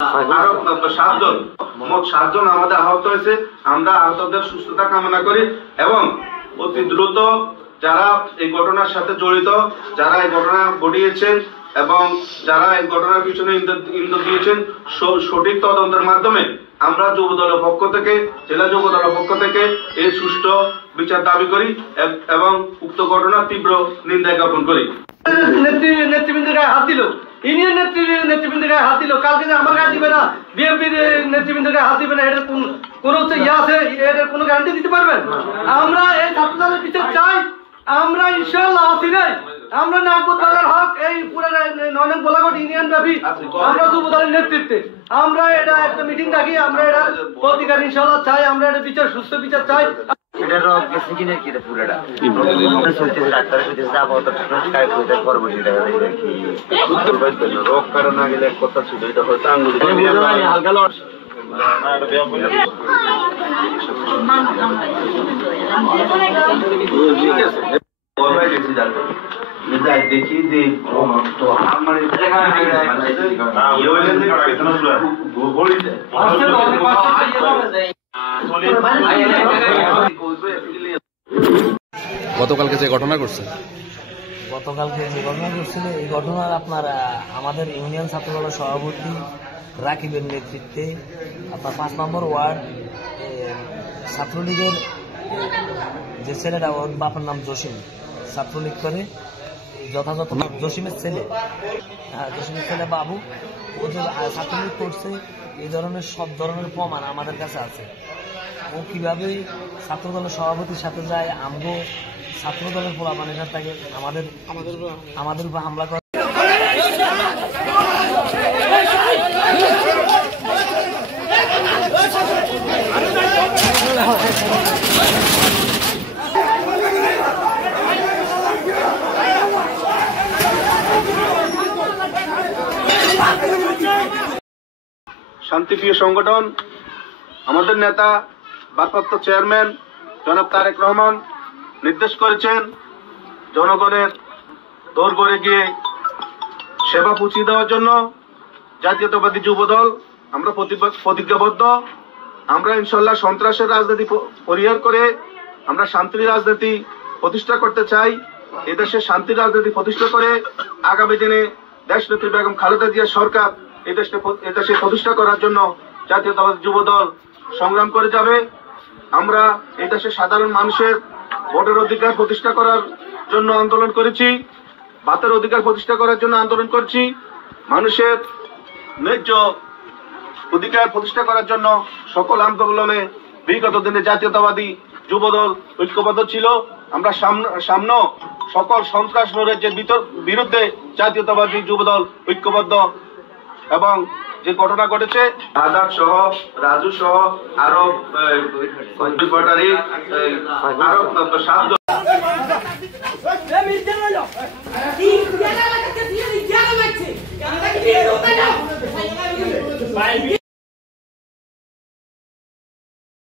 আরো 7 জন মোট 7 জন আমাদের আহত হয়েছে। আমরা আহতদের সুস্থতা কামনা করি এবং অতি দ্রুত যারা এই ঘটনার সাথে জড়িত, যারা এই ঘটনা ঘটিয়েছেন এবং যারা এই ঘটনার পিছনে ইন্ধন দিয়েছেন সঠিক তদন্তের মাধ্যমে আমরা যুব দলের পক্ষ থেকে, জেলা যুব দলের পক্ষ থেকে এই সুষ্ঠু বিচার দাবি করি এবং উক্ত ঘটনার তীব্র নিন্দা জ্ঞাপন করি। নেতৃবৃন্দের গায়ে হাত দিল, ইউনিয়ন নেতৃবৃন্দের গায়ে হাত দিল, কালকে যে আমার গায়ে দিবে না, বিএনপির নেতৃবৃন্দের গায়ে হাত দিবে না, এটার কোন ইয়ে আছে? এটার কোনো গ্যারান্টি দিতে পারবেন? আমরা এই ছাত্র দলের বিচার চাই। আমরা ইনশাআল্লাহ আসি নাই, আমরা নাগপুর হক এই পুরো নয়ন গোলাঘাট ইউনিয়ন ব্যাপী আমরা যুব দলের নেতৃত্বে আমরা এটা একটা মিটিং ডাকি, আমরা এটা অধিকার ইনশাআল্লাহ চাই, আমরা এটা বিচার, সুস্থ বিচার চাই। দেখি যে গতকালকে যে ঘটনা ঘটছে, এই ঘটনার আপনার আমাদের ইউনিয়ন ছাত্র দলের সভাপতি রাকিবের নেতৃত্বে আপনার 5 নম্বর ওয়ার্ড ছাত্রলীগের যে ছেলেটা, ওর বাবার নাম জসিম, ছাত্রলীগ করে যথাযথ জসিমের ছেলে বাবু, ও যে ছাত্রলীগ করছে এই ধরনের সব ধরনের প্রমাণ আমাদের কাছে আছে। ও কিভাবে ছাত্র দলের সভাপতির সাথে যায়, আমগো ছাত্র দলের পোলাপানের সাথে থাকে, আমাদের উপর হামলা করে। শান্তিপ্রিয় সংগঠন, আমাদের নেতা ভারপ্রাপ্ত চেয়ারম্যান জনাব তারেক রহমান নির্দেশ করেছেন জনগণের দোরগোড়ে গিয়ে সেবা পৌঁছে দেওয়ার জন্য। জাতীয়তাবাদী যুব দল আমরা প্রতিজ্ঞাবদ্ধ। আমরা ইনশাল্লাহ সন্ত্রাসের রাজনীতি পরিহার করে আমরা শান্তির রাজনীতি প্রতিষ্ঠা করতে চাই। এদেশে শান্তির রাজনীতি প্রতিষ্ঠা করে আগামী দিনে দেশনেত্রী বেগম খালেদা জিয়া সরকার এদেশে প্রতিষ্ঠা করার জন্য জাতীয়তাবাদী যুব দল সংগ্রাম করে যাবে। আমরা এই দেশের সাধারণ মানুষের ভোটের অধিকার প্রতিষ্ঠা করার জন্য আন্দোলন করেছি, ভাতের অধিকার প্রতিষ্ঠা করার জন্য আন্দোলন করছি, মানুষের ন্যায্য অধিকার প্রতিষ্ঠা করার জন্য সকল আন্দোলনে বিগত দিনে জাতীয়তাবাদী যুব দল ঐক্যবদ্ধ ছিল। আমরা সামনে সকল সন্ত্রাস নৈরাজ্যের বিরুদ্ধে জাতীয়তাবাদী যুব দল ঐক্যবদ্ধ এবং যে ঘটনা ঘটেছে আজাদ সহ, রাজু সহ আরো 7 জন